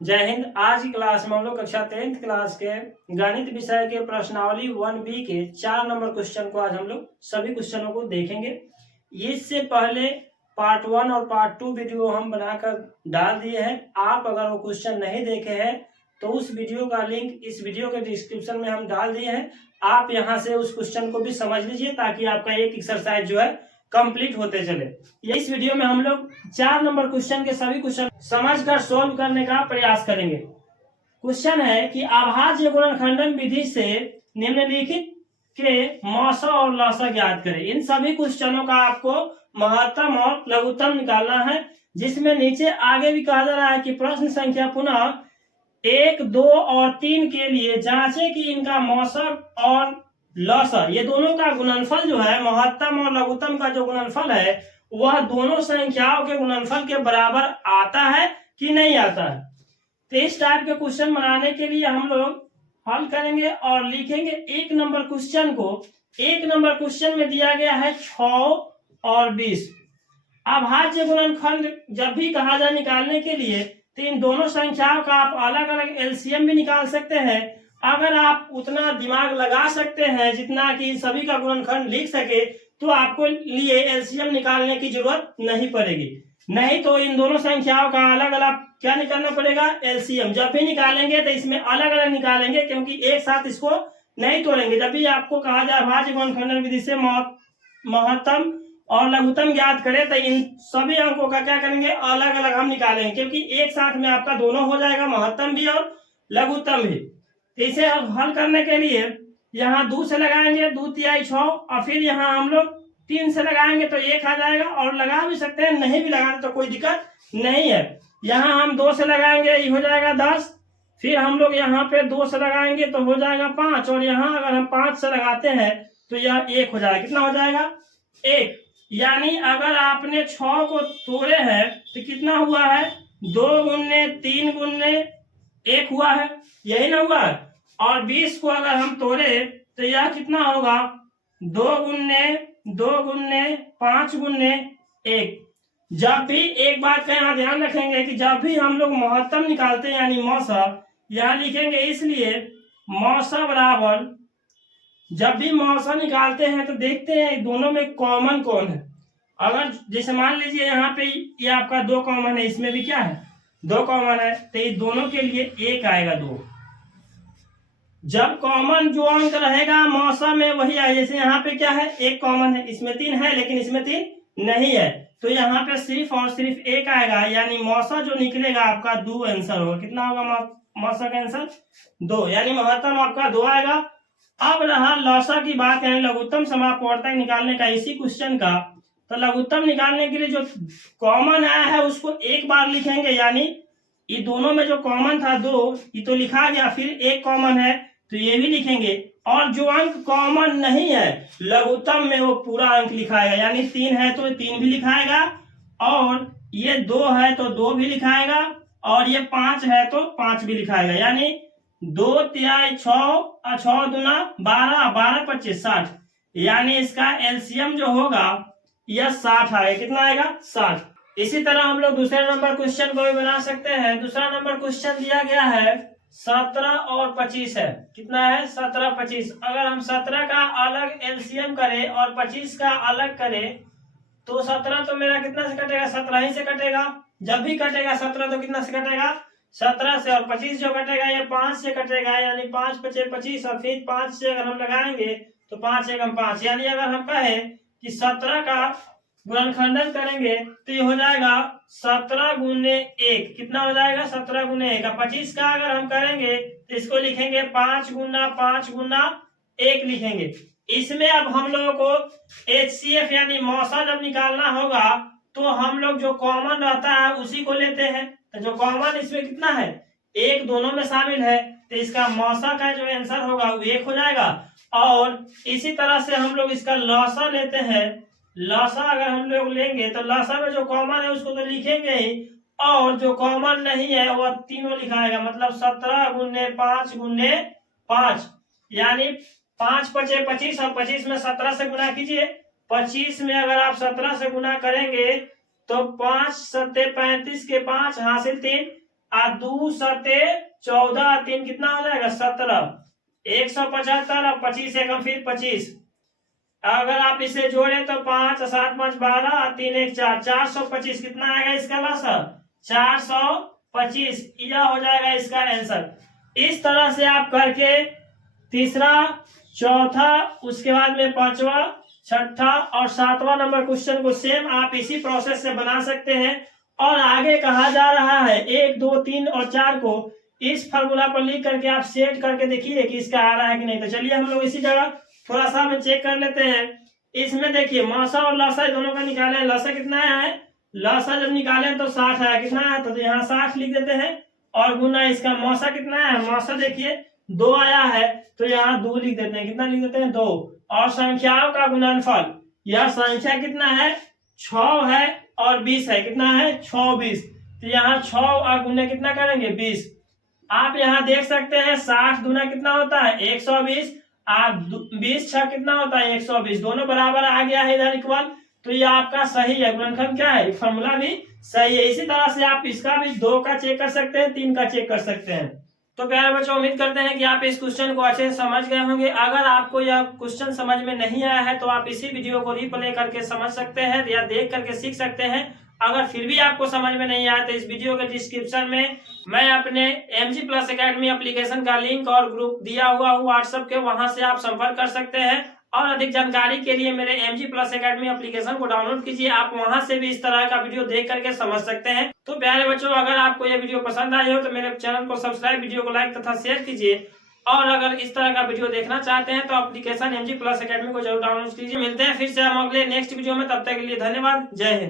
जय हिंद। आज की क्लास में हम लोग कक्षा 10th क्लास के गणित विषय के प्रश्नावली 1B के 4 नंबर क्वेश्चन को आज हम लोग सभी क्वेश्चनों को देखेंगे। इससे पहले पार्ट 1 और पार्ट 2 वीडियो हम बनाकर डाल दिए हैं। आप अगर वो क्वेश्चन नहीं देखे हैं तो उस वीडियो का लिंक इस वीडियो के डिस्क्रिप्शन में हम डाल दिए हैं। आप यहाँ से उस क्वेश्चन को भी समझ लीजिए ताकि आपका एक एक्सरसाइज जो है कंप्लीट होते चले। इस वीडियो में हम लोग 4 नंबर क्वेश्चन के सभी क्वेश्चन समझकर सोल्व करने का प्रयास करेंगे। क्वेश्चन है कि अभाज्य गुणनखंडन विधि से निम्नलिखित के मौसा और लौसा ज्ञात करें। इन सभी क्वेश्चनों का आपको महत्तम और लघुत्तम निकालना है, जिसमें नीचे आगे भी कहा जा रहा है कि प्रश्न संख्या पुनः 1, 2 और 3 के लिए जांचें कि इनका मौसा और लौसा ये दोनों का गुणनफल जो है, महत्तम और लघुत्तम का जो गुणनफल है वह दोनों संख्याओं के गुणनफल के बराबर आता है कि नहीं आता है। तो इस टाइप के क्वेश्चन बनाने के लिए हम लोग हल करेंगे और लिखेंगे 1 नंबर क्वेश्चन को। 1 नंबर क्वेश्चन में दिया गया है 6 और 20। अभाज्य गुणनखंड जब भी कहा जाए निकालने के लिए तो इन दोनों संख्याओं का आप अलग अलग एलसीएम भी निकाल सकते हैं। अगर आप उतना दिमाग लगा सकते हैं जितना कि सभी का गुणनखंड लिख सके तो आपको लिए एलसीएम निकालने की जरूरत नहीं पड़ेगी। नहीं तो इन दोनों संख्याओं का अलग अलग क्या निकालना पड़ेगा, एलसीएम। जब भी निकालेंगे तो इसमें अलग अलग निकालेंगे, क्योंकि एक साथ इसको नहीं तोड़ेंगे। जब भी आपको कहा जाए अभाज्य गुणनखंडन विधि से महत्तम और लघुत्तम ज्ञात करें तो इन सभी अंकों का क्या करेंगे, अलग अलग हम निकालेंगे, क्योंकि एक साथ में आपका दोनों हो जाएगा, महत्तम भी और लघुत्तम भी। इसे हल करने के लिए यहाँ 2 से लगाएंगे, 2 तिहाई 6, और फिर यहाँ हम लोग 3 से लगाएंगे तो 1 आ जाएगा। और लगा भी सकते हैं, नहीं भी लगाते तो कोई दिक्कत नहीं है। यहाँ हम 2 से लगाएंगे, ये हो जाएगा 10। फिर हम लोग यहाँ पे 2 से लगाएंगे तो हो जाएगा 5, और यहाँ अगर हम 5 से लगाते हैं तो यह 1 हो जाएगा। कितना हो जाएगा, 1। यानी अगर आपने 6 को तोड़े हैं तो कितना हुआ है, 2 गुने 3 गुने 1 हुआ है, यही ना हुआ। और 20 को अगर हम तोड़े तो यह कितना होगा, 2 गुने 5 गुने 1। जब भी एक बात का यहाँ ध्यान रखेंगे कि जब भी हम लोग महत्तम निकालते हैं यानी मौसा, यहाँ लिखेंगे इसलिए मौसा बराबर, जब भी मौसा निकालते हैं तो देखते हैं दोनों में कॉमन कौन है। अगर जैसे मान लीजिए यहाँ पे ये आपका 2 कॉमन है, इसमें भी क्या है, 2 कॉमन है, तो ये दोनों के लिए 1 आएगा 2। जब कॉमन जो अंक रहेगा मौसा में वही आए। जैसे यहाँ पे क्या है, 1 कॉमन है, इसमें 3 है लेकिन इसमें 3 नहीं है, तो यहाँ पे सिर्फ और सिर्फ 1 आएगा। यानी मौसा जो निकलेगा आपका 2 आंसर होगा। कितना होगा मौसा का आंसर, 2। यानी महत्तम आपका 2 आएगा। अब रहा लौसा की बात, यानी लघुत्तम समापवर्तक निकालने का इसी क्वेश्चन का। तो लघुत्तम निकालने के लिए जो कॉमन आया है उसको एक बार लिखेंगे, यानी ये दोनों में जो कॉमन था 2 ये तो लिखा गया, फिर 1 कॉमन है तो ये भी लिखेंगे। और जो अंक कॉमन नहीं है लघुत्तम में वो पूरा अंक लिखाएगा, यानी 3 है तो 3 भी लिखाएगा, और ये 2 है तो 2 भी लिखाएगा, और ये 5 है तो 5 भी लिखाएगा। यानी 2 तिहाई 6 और 6 दूना 12, 12 25 60। यानी इसका एलसीएम जो होगा यह 60 आएगा। कितना आएगा, 60। इसी तरह हम लोग दूसरे नंबर क्वेश्चन को भी बना सकते हैं। दूसरा नंबर क्वेश्चन दिया गया है 17 और 25 है। कितना है, 17 25। अगर हम 17 का अलग एलसीएम करें और 25 का अलग करें तो 17 तो मेरा कितना से कटेगा, 17 ही से कटेगा। जब भी कटेगा 17 तो कितना से कटेगा, 17 से। और 25 जो कटेगा ये 5 से कटेगा, यानी 5 पचे 25, और फिर 5 से अगर हम लगाएंगे तो 5 एकम 5। यानी अगर हम कहे कि 17 का गुणनखंडन करेंगे तो ये हो जाएगा 17 गुने 1। कितना हो जाएगा, 17 गुने 1। 25 का अगर हम करेंगे तो इसको लिखेंगे 5 गुना 5 गुना 1 लिखेंगे। इसमें अब हम लोगों को एचसीएफ यानी मौसा जब निकालना होगा तो हम लोग जो कॉमन रहता है उसी को लेते हैं। तो जो कॉमन इसमें कितना है, 1 दोनों में शामिल है, तो इसका मौसा का जो आंसर होगा वो 1 हो जाएगा। और इसी तरह से हम लोग इसका लौसा लेते हैं। लौसा अगर हम लोग लेंगे तो लौसा में जो कॉमन है उसको तो लिखेंगे ही, और जो कॉमन नहीं है वह तीनों लिखाएगा। मतलब 17 गुने 5 गुने 5, यानी 5 पचे 25, और 25 में 17 से गुना कीजिए। 25 में अगर आप 17 से गुना करेंगे तो 5 सत्ते 35 के 5 हासिल 3, और 2 सते 14, 3 कितना हो जाएगा 17, 175 और 25 एकम फिर 25। अगर आप इसे जोड़े तो 5 7 5 12 और 3 1 4, 425 कितना आएगा इसका लॉसर 425। यह हो जाएगा इसका आंसर। इस तरह से आप करके तीसरा, चौथा, उसके बाद में पांचवा, छठा और सातवां नंबर क्वेश्चन को सेम आप इसी प्रोसेस से बना सकते हैं। और आगे कहा जा रहा है 1 2 3 और 4 को इस फार्मूला पर लिख करके आप सेट करके देखिए कि इसका आ रहा है कि नहीं। तो चलिए हम लोग इसी जगह थोड़ा सा हम चेक कर लेते हैं। इसमें देखिए मौसा और लसा दोनों का निकाले, लसा कितना है, लसा जब निकाले तो 60 है, कितना है तो यहाँ 60 लिख देते हैं और गुना इसका मौसा कितना है, मौसा देखिए 2 आया है तो यहाँ 2 लिख देते हैं, कितना लिख देते हैं 2। और संख्याओं का गुणनफल, यह संख्या कितना है 6 है और 20 है, कितना है 6 20, तो यहाँ 6 और गुना कितना करेंगे 20। आप यहाँ देख सकते हैं 60 गुना कितना होता है 120, आप 20 6 कितना होता है 120, दोनों बराबर आ गया है इधर इक्वल, तो ये आपका सही है। गुणनखंड क्या है, फॉर्मूला भी सही है। इसी तरह से आप इसका भी 2 का चेक कर सकते हैं, 3 का चेक कर सकते हैं। तो प्यारे बच्चों उम्मीद करते हैं कि आप इस क्वेश्चन को अच्छे से समझ गए होंगे। अगर आपको यह क्वेश्चन समझ में नहीं आया है तो आप इसी वीडियो को रिप्ले करके समझ सकते हैं या देख करके सीख सकते हैं। अगर फिर भी आपको समझ में नहीं आया तो इस वीडियो के डिस्क्रिप्शन में मैं अपने MG प्लस एकेडमी एप्लीकेशन का लिंक और ग्रुप दिया हुआ हूँ व्हाट्सएप के, वहां से आप संपर्क कर सकते हैं। और अधिक जानकारी के लिए मेरे MG प्लस एकेडमी एप्लीकेशन को डाउनलोड कीजिए, आप वहां से भी इस तरह का वीडियो देख करके समझ सकते हैं। तो प्यारे बच्चों अगर आपको यह वीडियो पसंद आई हो तो मेरे चैनल को सब्सक्राइब, वीडियो को लाइक तथा शेयर कीजिए। और अगर इस तरह का वीडियो देखना चाहते हैं तो एप्लीकेशन MG प्लस एकेडमी को जरूर डाउनलोड कीजिए। मिलते हैं फिर से हम अगले नेक्स्ट वीडियो में, तब तक के लिए धन्यवाद, जय हिंद।